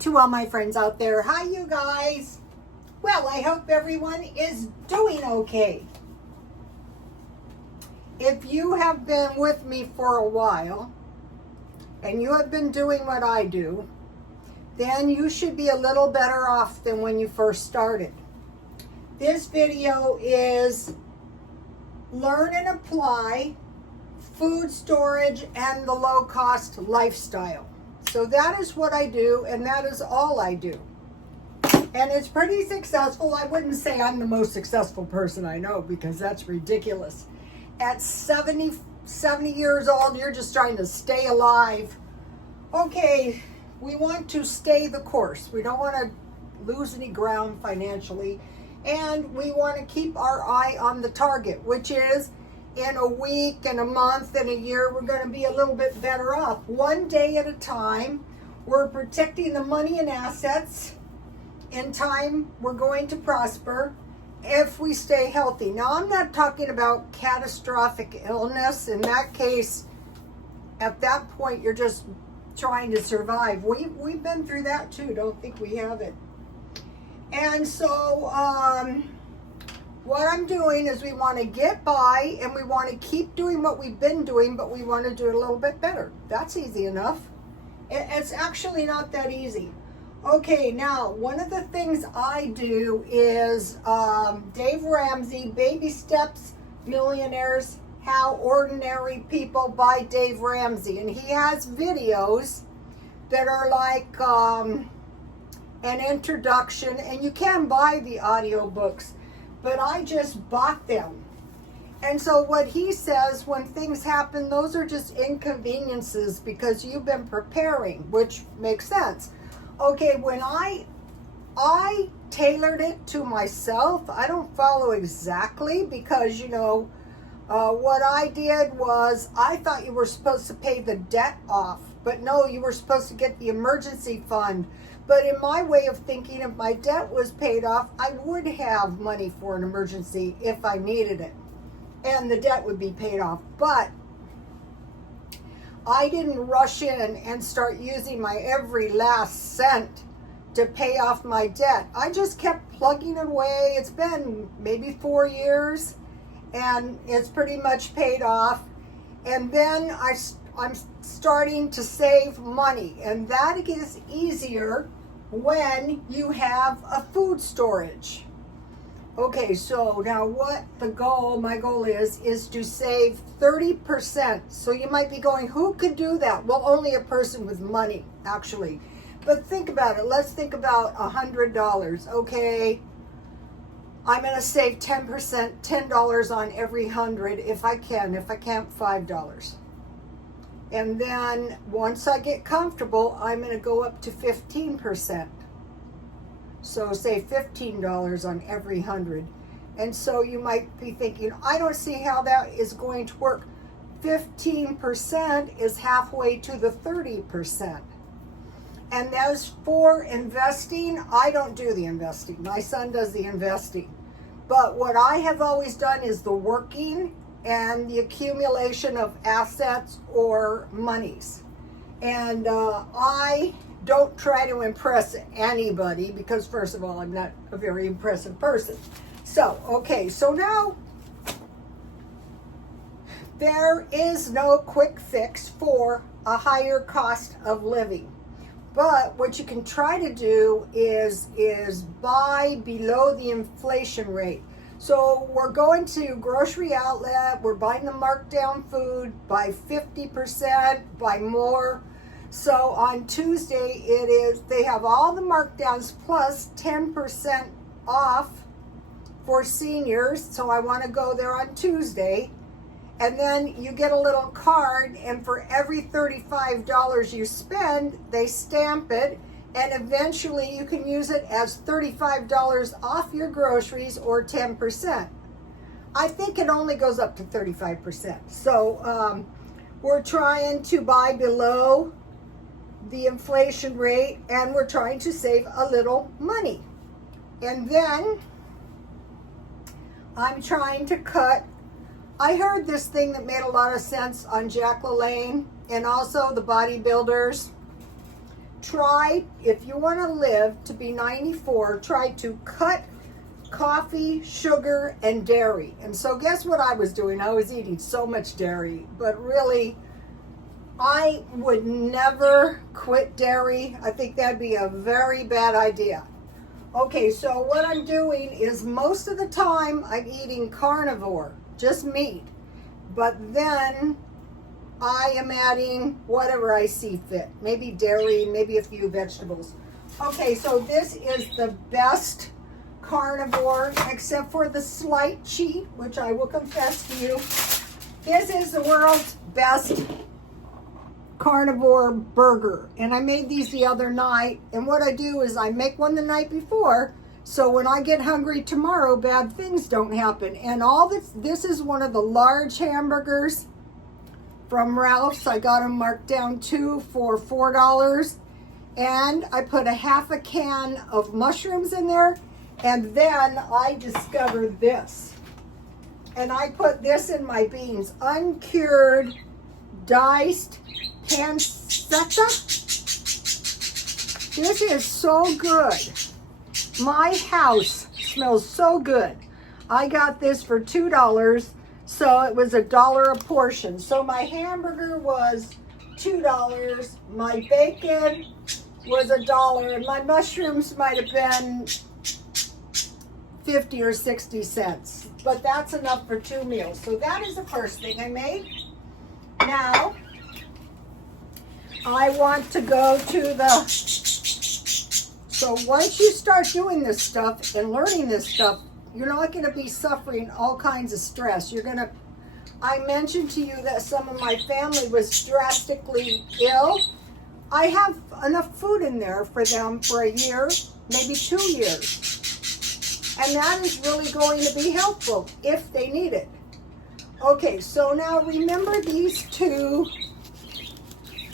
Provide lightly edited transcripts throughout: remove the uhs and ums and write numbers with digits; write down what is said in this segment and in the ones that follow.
to all my friends out there. Hi, you guys. Well, I hope everyone is doing okay. If you have been with me for a while and you have been doing what I do, then you should be a little better off than when you first started. This video is learn and apply food storage and the low-cost lifestyle. So that is what I do, and that is all I do. And it's pretty successful. I wouldn't say I'm the most successful person I know, because that's ridiculous. At 70 years old, you're just trying to stay alive. Okay, we want to stay the course. We don't want to lose any ground financially. And we want to keep our eye on the target, which is in a week and a month and a year, we're going to be a little bit better off. One day at a time. We're protecting the money and assets. In time, we're going to prosper if we stay healthy. Now, I'm not talking about catastrophic illness. In that case, at that point, you're just trying to survive. We've been through that too. Don't think we haven't. And so, what I'm doing is we want to get by and we want to keep doing what we've been doing, but we want to do it a little bit better. That's easy enough. It's actually not that easy. Okay, now, one of the things I do is Dave Ramsey, Baby Steps, Millionaires, How Ordinary People by Dave Ramsey. And he has videos that are like an introduction, and you can buy the audiobooks, but I just bought them. And so what he says, when things happen, those are just inconveniences because you've been preparing, which makes sense. Okay, when I tailored it to myself, I don't follow exactly because, what I did was I thought you were supposed to pay the debt off, but no, you were supposed to get the emergency fund. But in my way of thinking, if my debt was paid off, I would have money for an emergency if I needed it. And the debt would be paid off. But I didn't rush in and start using my every last cent to pay off my debt. I just kept plugging it away. It's been maybe 4 years, and it's pretty much paid off. And then I'm starting to save money, and that is easier when you have a food storage. Okay, so now my goal is to save 30%. So you might be going, who could do that? Well, only a person with money, actually. But think about it. Let's think about $100. Okay, I'm going to save 10%, $10 on every 100 if I can. If I can't, $5. And then once I get comfortable, I'm going to go up to 15%. So say $15 on every 100. And so you might be thinking, I don't see how that is going to work. 15% is halfway to the 30%. And as for investing, I don't do the investing. My son does the investing. But what I have always done is the working and the accumulation of assets or monies. And I don't try to impress anybody because, first of all, I'm not a very impressive person. So, okay, so now there is no quick fix for a higher cost of living. But what you can try to do is buy below the inflation rate. So we're going to grocery outlet, we're buying the markdown food, buy 50%, buy more. So on Tuesday they have all the markdowns plus 10% off for seniors. So I want to go there on Tuesday. And then you get a little card, and for every $35 you spend, they stamp it. And eventually you can use it as $35 off your groceries or 10%. I think it only goes up to 35%. So we're trying to buy below the inflation rate, and we're trying to save a little money. And then I'm trying to cut. I heard this thing that made a lot of sense on Jack LaLanne and also the bodybuilders. try, if you want to live to be 94, try to cut coffee, sugar, and dairy. And so guess what I was doing? I was eating so much dairy, but really, I would never quit dairy. I think that'd be a very bad idea. Okay, so what I'm doing is most of the time I'm eating carnivore, just meat. But then I am adding whatever I see fit. Maybe dairy, maybe a few vegetables. Okay, so this is the best carnivore, except for the slight cheat, which I will confess to you. This is the world's best carnivore burger. And I made these the other night. And what I do is I make one the night before, so when I get hungry tomorrow, bad things don't happen. And all this is one of the large hamburgers from Ralph's. I got them marked down too for $4. And I put a half a can of mushrooms in there. And then I discovered this. And I put this in my beans. Uncured, diced pancetta. This is so good. My house smells so good. I got this for $2, so it was $1 a portion. So my hamburger was $2, my bacon was $1, and my mushrooms might have been 50 or 60 cents. But that's enough for 2 meals. So that is the first thing I made. Now, I want to go to the... So once you start doing this stuff and learning this stuff, you're not going to be suffering all kinds of stress. You're going to... I mentioned to you that some of my family was drastically ill. I have enough food in there for them for a year, maybe 2 years. And that is really going to be helpful if they need it. Okay, so now remember these two.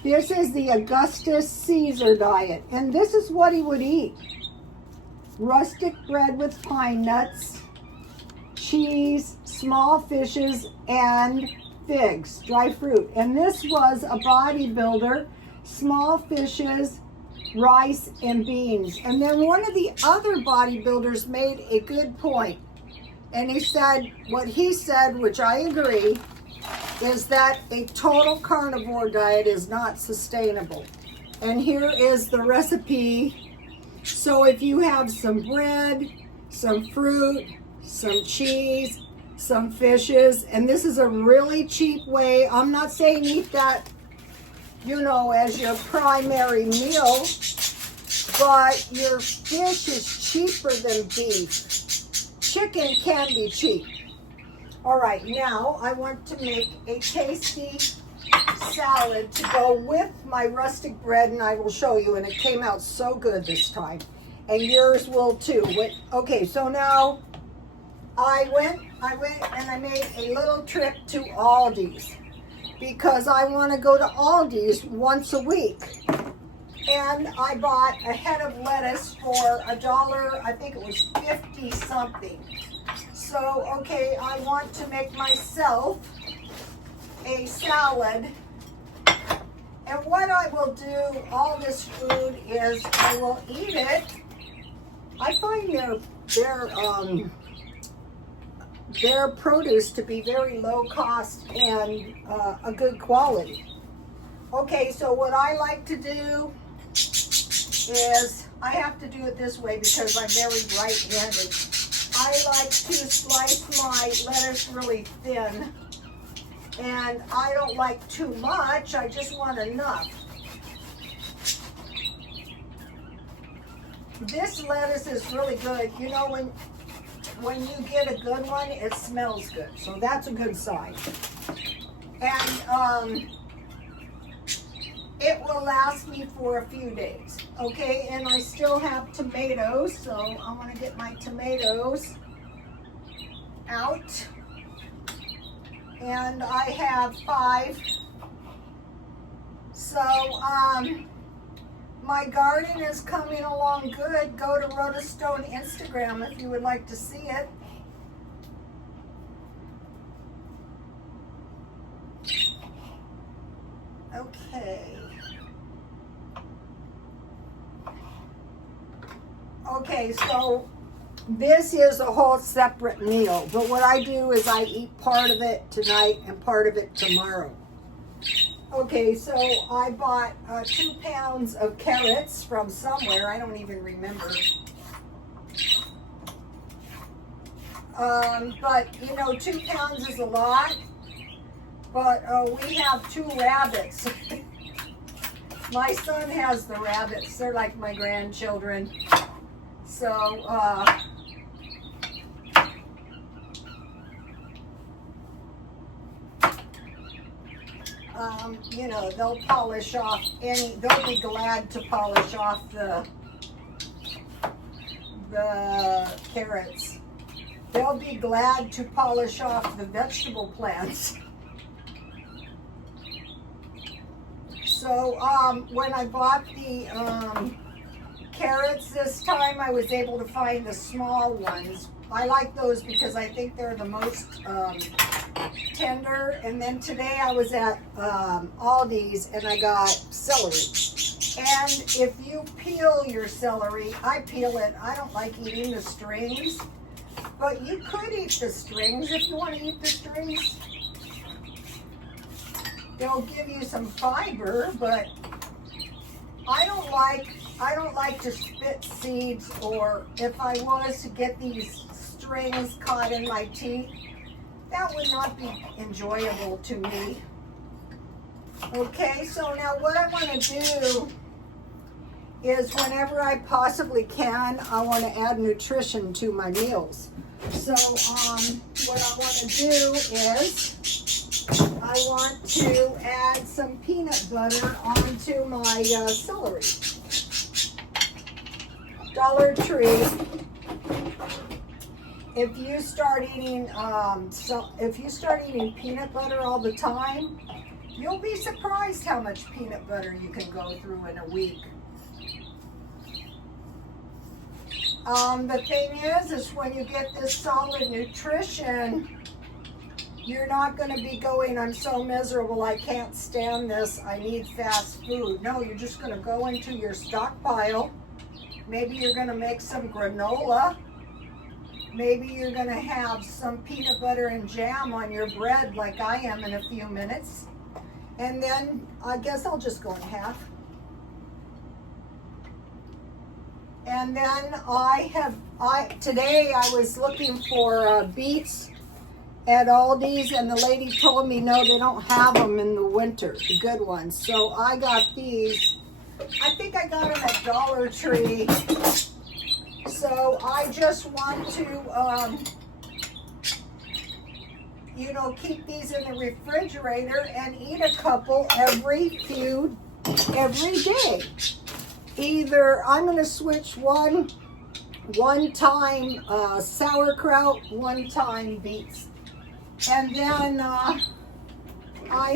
This is the Augustus Caesar diet, and this is what he would eat. Rustic bread with pine nuts, cheese, small fishes, and figs, dry fruit. And this was a bodybuilder, small fishes, rice, and beans. And then one of the other bodybuilders made a good point. And he said, what he said, which I agree, is that a total carnivore diet is not sustainable. And here is the recipe. So if you have some bread, some fruit, some cheese, some fishes, and this is a really cheap way. I'm not saying eat that, you know, as your primary meal, but your fish is cheaper than beef. Chicken can be cheap. All right, now I want to make a tasty salad to go with my rustic bread, and I will show you, and it came out so good this time, and yours will too. Okay, so now I went and I made a little trip to Aldi's because I want to go to Aldi's once a week. And I bought a head of lettuce for $1, I think it was 50 something. So, okay, I want to make myself a salad. And what I will do, all this food, is I will eat it. I find their produce to be very low cost and a good quality. Okay, so what I like to do is, I have to do it this way because I'm very right-handed. I like to slice my lettuce really thin, and I don't like too much, I just want enough. This lettuce is really good. You know, when you get a good one, it smells good, so that's a good sign. And it will last me for a few days, okay? And I still have tomatoes, so I'm gonna get my tomatoes out. And I have 5. So, my garden is coming along good. Go to Rhoda Stone Instagram if you would like to see it. Okay. Okay, so this is a whole separate meal, but what I do is I eat part of it tonight and part of it tomorrow. Okay, so I bought 2 pounds of carrots from somewhere, I don't even remember. But you know, 2 pounds is a lot, but we have 2 rabbits. My son has the rabbits, they're like my grandchildren. So, you know, they'll polish off they'll be glad to polish off the carrots. They'll be glad to polish off the vegetable plants. So, when I bought the carrots this time, I was able to find the small ones. I like those because I think they're the most tender. And then today I was at Aldi's and I got celery. And if you peel your celery, I peel it. I don't like eating the strings, but you could eat the strings if you want to eat the strings. They'll give you some fiber, but I don't like to spit seeds, or if I was to get these strings caught in my teeth, that would not be enjoyable to me. Okay, so now what I want to do is whenever I possibly can, I want to add nutrition to my meals. So what I want to do is I want to add some peanut butter onto my celery. Dollar Tree. If you start eating peanut butter all the time, you'll be surprised how much peanut butter you can go through in a week. The thing is when you get this solid nutrition, you're not going to be going, I'm so miserable, I can't stand this, I need fast food. No, you're just going to go into your stockpile. Maybe you're going to make some granola. Maybe you're going to have some peanut butter and jam on your bread like I am in a few minutes. And then I guess I'll just go in half. And then today I was looking for beets at Aldi's, and the lady told me no, they don't have them in the winter, the good ones. So I got these. I think I got them at Dollar Tree. So I just want to, you know, keep these in the refrigerator and eat a couple every day. Either I'm going to switch one time sauerkraut, one time beets. And then I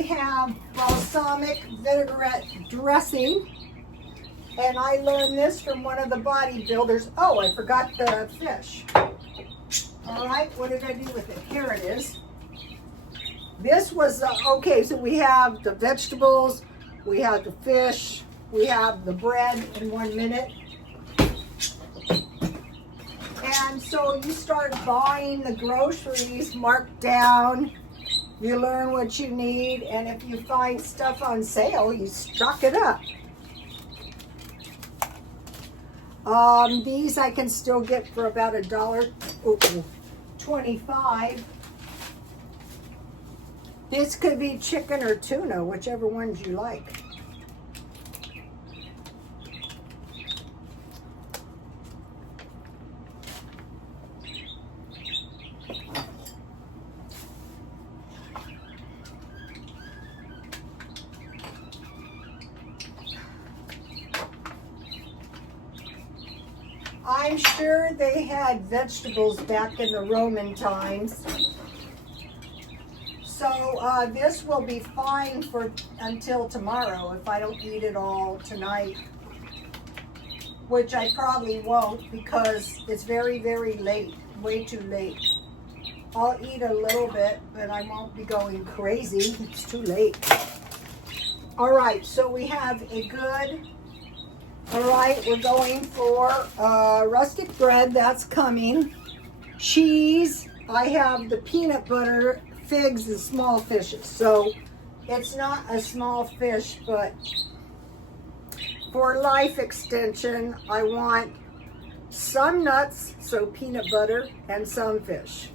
have balsamic vinaigrette dressing. And I learned this from one of the bodybuilders. Oh, I forgot the fish. All right, what did I do with it? Here it is. This was, okay, so we have the vegetables, we have the fish, we have the bread in 1 minute. And so you start buying the groceries marked down, you learn what you need, and if you find stuff on sale, you stock it up. These I can still get for about $1.25. This could be chicken or tuna, whichever ones you like. I'm sure they had vegetables back in the Roman times. So this will be fine for until tomorrow if I don't eat it all tonight, which I probably won't because it's very, very late, way too late. I'll eat a little bit, but I won't be going crazy. It's too late. All right, so we have a good All right, we're going for rustic bread. That's coming. Cheese. I have the peanut butter, figs, and small fishes. So it's not a small fish, but for life extension, I want some nuts, so peanut butter, and some fish.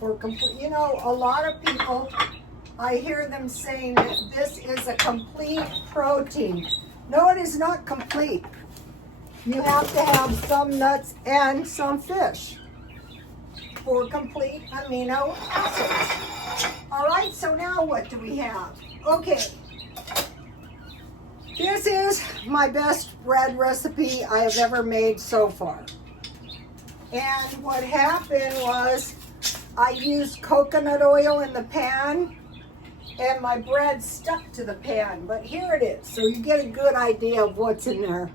For complete, you know, a lot of people, I hear them saying that this is a complete protein. No, it is not complete. You have to have some nuts and some fish for complete amino acids. All right, so now what do we have? Okay, this is my best bread recipe I have ever made so far. And what happened was I used coconut oil in the pan and my bread stuck to the pan, but here it is. So you get a good idea of what's in there.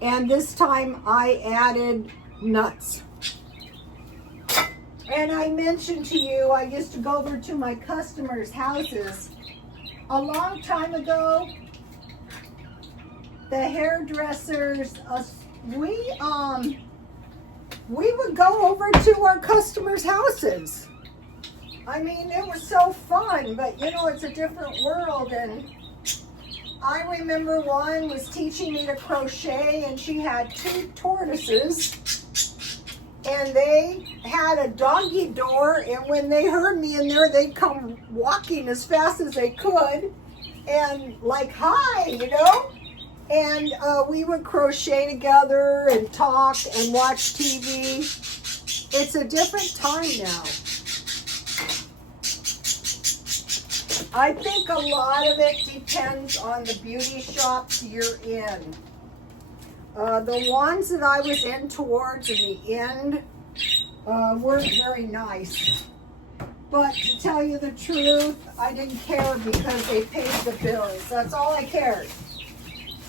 And this time I added nuts. And I mentioned to you, I used to go over to my customers' houses a long time ago. The hairdressers, we would go over to our customers' houses. I mean, it was so fun, but you know, it's a different world. And I remember one was teaching me to crochet, and she had 2 tortoises, and they had a doggy door, and when they heard me in there, they'd come walking as fast as they could, and like, hi, you know? And we would crochet together and talk and watch TV. It's a different time now. I think a lot of it depends on the beauty shops you're in. The ones that I was in towards in the end weren't very nice. But to tell you the truth, I didn't care because they paid the bills. That's all I cared.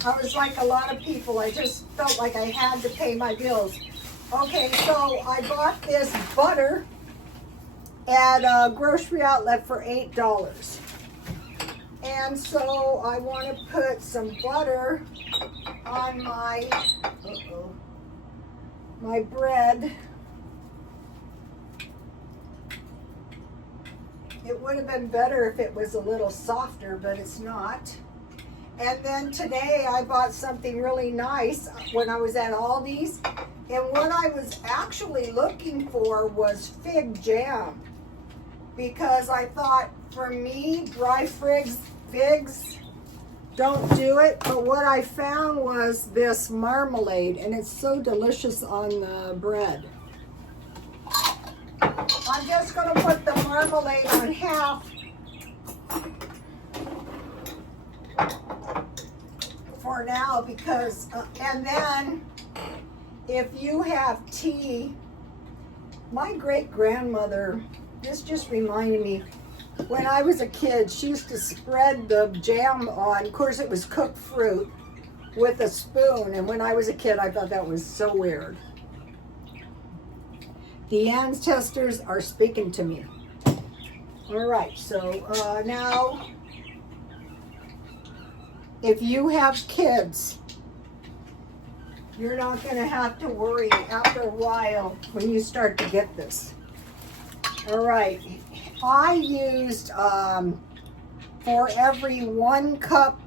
I was like a lot of people. I just felt like I had to pay my bills. Okay, so I bought this butter at a grocery outlet for $8. And so I want to put some butter on my, my bread. It would have been better if it was a little softer, but it's not. And then today I bought something really nice when I was at Aldi's. And what I was actually looking for was fig jam. Because I thought, for me, dry figs don't do it. But what I found was this marmalade, and it's so delicious on the bread. I'm just going to put the marmalade on half for now because, and then if you have tea, my great-grandmother, this just reminded me, when I was a kid, she used to spread the jam on, of course it was cooked fruit, with a spoon, and when I was a kid I thought that was so weird. The ancestors are speaking to me. All right, so now, if you have kids, you're not going to have to worry after a while when you start to get this. All right, I used, for every 1 cup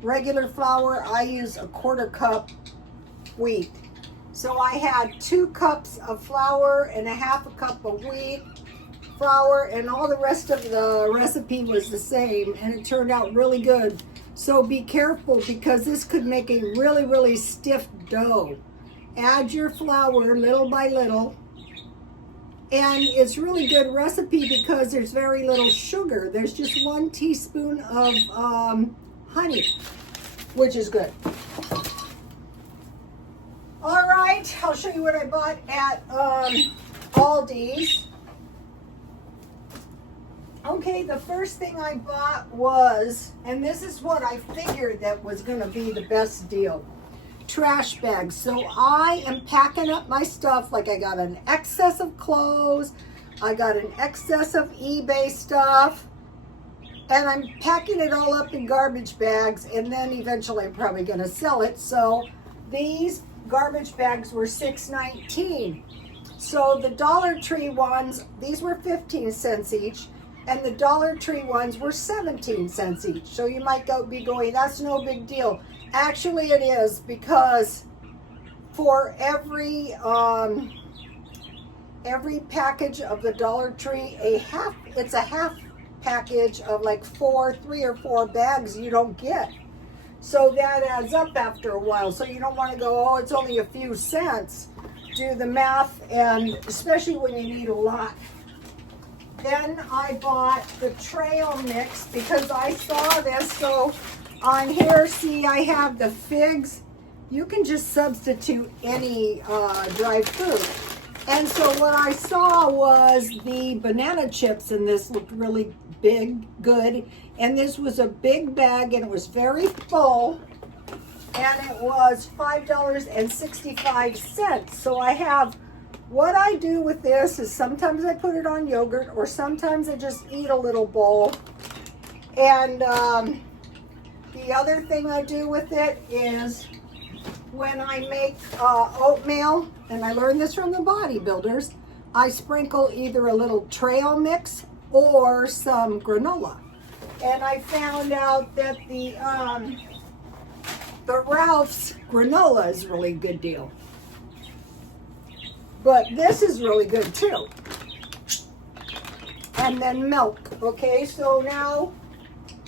regular flour, I use a 1/4 cup wheat. So I had 2 cups of flour and a 1/2 cup of wheat flour, and all the rest of the recipe was the same, and it turned out really good. So be careful because this could make a really, really stiff dough. Add your flour little by little. And it's really good recipe because there's very little sugar. There's just 1 teaspoon of honey, which is good. All right, I'll show you what I bought at Aldi's. Okay, the first thing I bought was, and this is what I figured that was going to be the best deal, trash bags. So I am packing up my stuff. Like I got an excess of clothes, I got an excess of eBay stuff, And I'm packing it all up in garbage bags, and then eventually I'm probably going to sell it. So these garbage bags were $6.19. So the Dollar Tree ones, these were 15 cents each, and the Dollar Tree ones were 17 cents each. So you might be going, that's no big deal. Actually it is, because for every package of the Dollar Tree, it's a half package of like 3 or 4 bags you don't get. So that adds up after a while. So you don't want to go, oh, it's only a few cents. Do the math, and especially when you need a lot. Then I bought the trail mix because I saw this. So on here, see, I have the figs. You can just substitute any dried fruit. And so what I saw was the banana chips, and this looked really good. And this was a big bag, and it was very full. And it was $5.65. So I have, what I do with this is sometimes I put it on yogurt, or sometimes I just eat a little bowl. And the other thing I do with it is when I make oatmeal, and I learned this from the bodybuilders, I sprinkle either a little trail mix or some granola. And I found out that the Ralph's granola is a really good deal. But this is really good too. And then milk. Okay, so now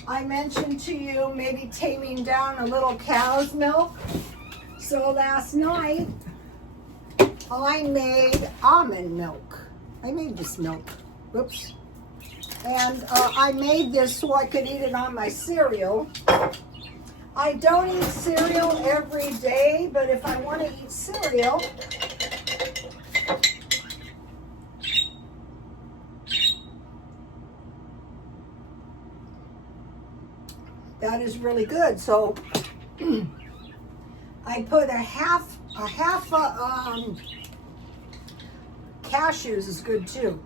I mentioned to you maybe taming down a little cow's milk. So last night I made almond milk. I made this milk. Whoops. And I made this so I could eat it on my cereal. I don't eat cereal every day, but if I want to eat cereal, that is really good. So I put a half cashews is good too.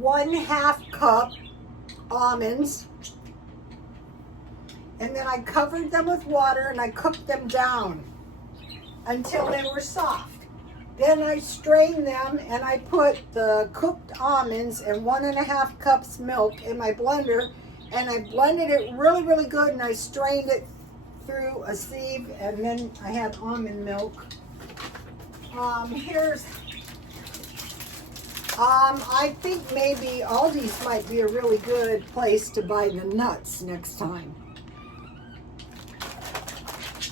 1/2 cup almonds. And then I covered them with water and I cooked them down until they were soft. Then I strained them and I put the cooked almonds and 1.5 cups milk in my blender, and I blended it really, really good, and I strained it through a sieve, and then I had almond milk. I think maybe Aldi's might be a really good place to buy the nuts next time.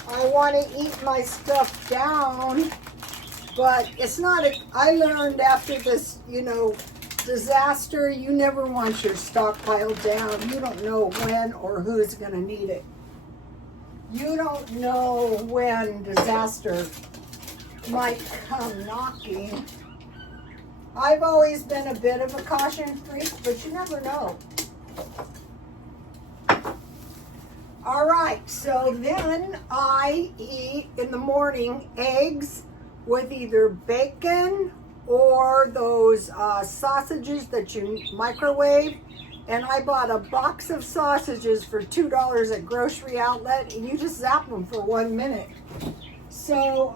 I want to eat my stuff down, but it's not I learned after this, disaster, you never want your stockpile down. You don't know when or who's going to need it. You don't know when disaster might come knocking. I've always been a bit of a caution freak, but you never know. All right, so then I eat in the morning eggs with either bacon or those sausages that you microwave. And I bought a box of sausages for $2 at Grocery Outlet, and you just zap them for 1 minute. So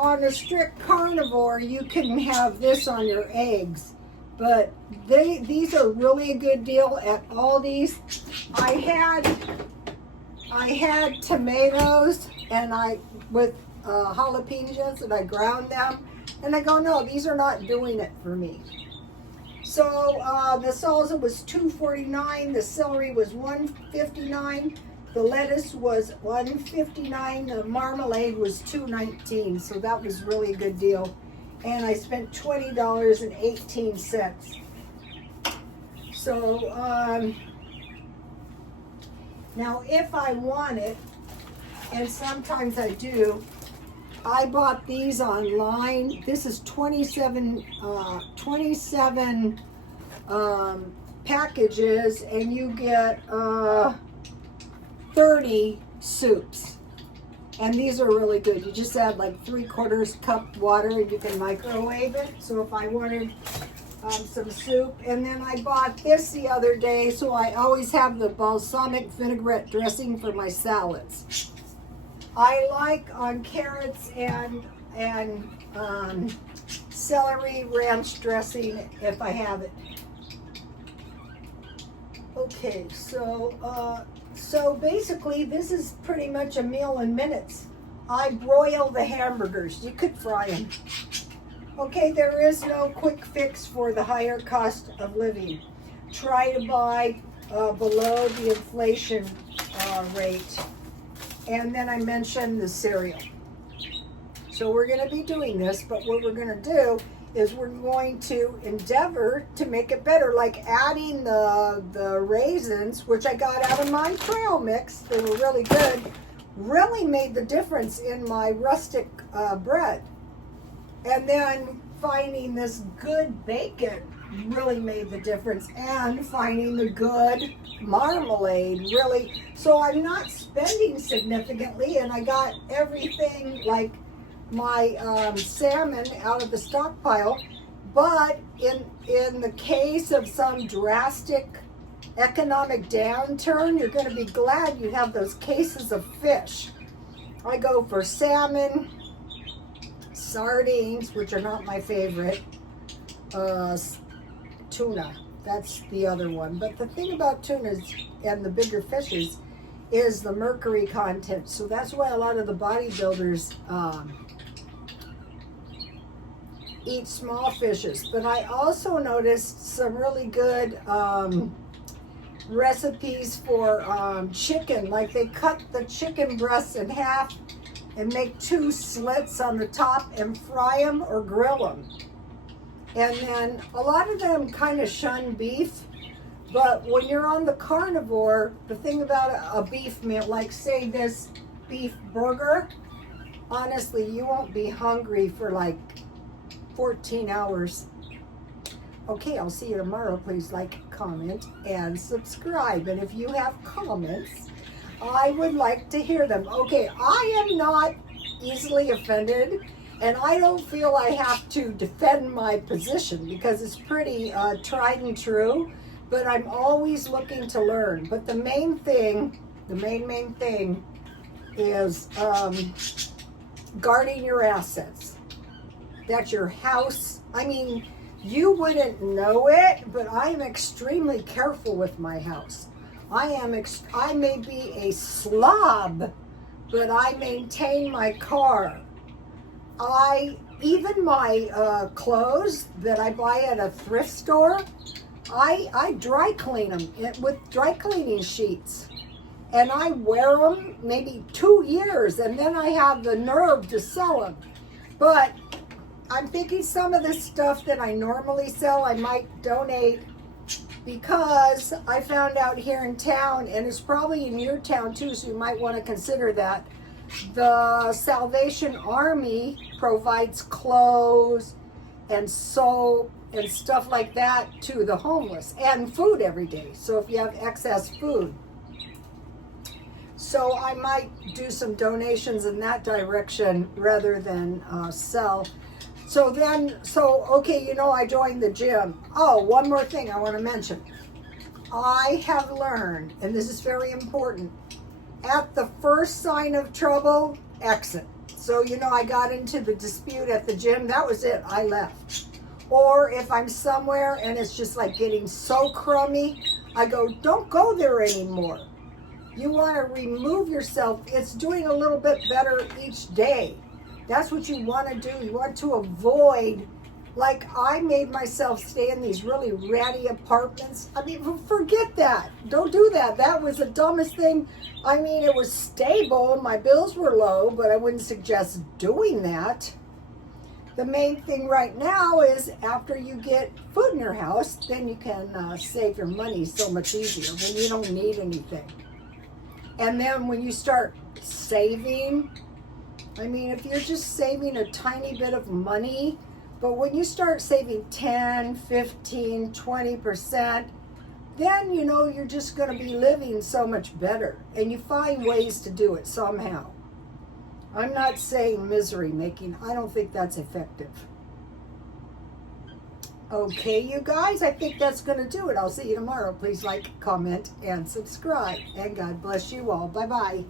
on a strict carnivore, you can have this on your eggs. But these are really a good deal at Aldi's. I had tomatoes and with jalapenos, and I ground them. And I go, no, these are not doing it for me. So the salsa was $2.49. The celery was $1.59. The lettuce was $1.59. The marmalade was $2.19. So that was really a good deal. And I spent $20.18. So now if I want it, and sometimes I do, I bought these online. This is 27 packages, and you get 30 soups. And these are really good. You just add like 3/4 cup water, and you can microwave it. So if I wanted some soup. And then I bought this the other day, so I always have the balsamic vinaigrette dressing for my salads. I like on carrots and celery ranch dressing if I have it. Okay, so basically this is pretty much a meal in minutes. I broil the hamburgers. You could fry them. Okay, there is no quick fix for the higher cost of living. Try to buy below the inflation rate. And then I mentioned the cereal. So we're going to be doing this, but what we're going to do is we're going to endeavor to make it better, like adding the raisins, which I got out of my trail mix. They were really good. Really made the difference in my rustic bread. And then finding this good bacon really made the difference, and finding the good marmalade really. So I'm not spending significantly, and I got everything like my salmon out of the stockpile. But in the case of some drastic economic downturn, you're going to be glad you have those cases of fish. I go for salmon, sardines, which are not my favorite, tuna, that's the other one. But the thing about tunas and the bigger fishes is the mercury content. So that's why a lot of the bodybuilders eat small fishes. But I also noticed some really good recipes for chicken. Like they cut the chicken breasts in half and make 2 slits on the top and fry them or grill them. And then a lot of them kind of shun beef, but when you're on the carnivore, the thing about a beef meal, like say this beef burger, honestly, you won't be hungry for like 14 hours. Okay, I'll see you tomorrow. Please like, comment, and subscribe. And if you have comments, I would like to hear them. Okay, I am not easily offended, and I don't feel I have to defend my position because it's pretty tried and true, but I'm always looking to learn. But the main thing is guarding your assets. That's your house. I mean, you wouldn't know it, but I'm extremely careful with my house. I may be a slob, but I maintain my car. Even my clothes that I buy at a thrift store, I dry clean them with dry cleaning sheets. And I wear them maybe 2 years, and then I have the nerve to sell them. But I'm thinking some of the stuff that I normally sell, I might donate, because I found out here in town, and it's probably in your town too, so you might want to consider that, the Salvation Army provides clothes and soap and stuff like that to the homeless, and food every day. So if you have excess food. So I might do some donations in that direction rather than sell. Okay, I joined the gym. Oh, one more thing I want to mention. I have learned, and this is very important, at the first sign of trouble, exit. So, I got into the dispute at the gym. That was it. I left. Or if I'm somewhere and it's just like getting so crummy, I go, don't go there anymore. You want to remove yourself. It's doing a little bit better each day. That's what you want to do. You want to avoid, like I made myself stay in these really ratty apartments. I mean, forget that. Don't do that. That was the dumbest thing. I mean, it was stable. My bills were low, but I wouldn't suggest doing that. The main thing right now is after you get food in your house, then you can save your money so much easier when you don't need anything. And then when you start saving, I mean, if you're just saving a tiny bit of money, but when you start saving 10, 15, 20%, then you're just going to be living so much better. And you find ways to do it somehow. I'm not saying misery making. I don't think that's effective. Okay, you guys, I think that's going to do it. I'll see you tomorrow. Please like, comment, and subscribe. And God bless you all. Bye-bye.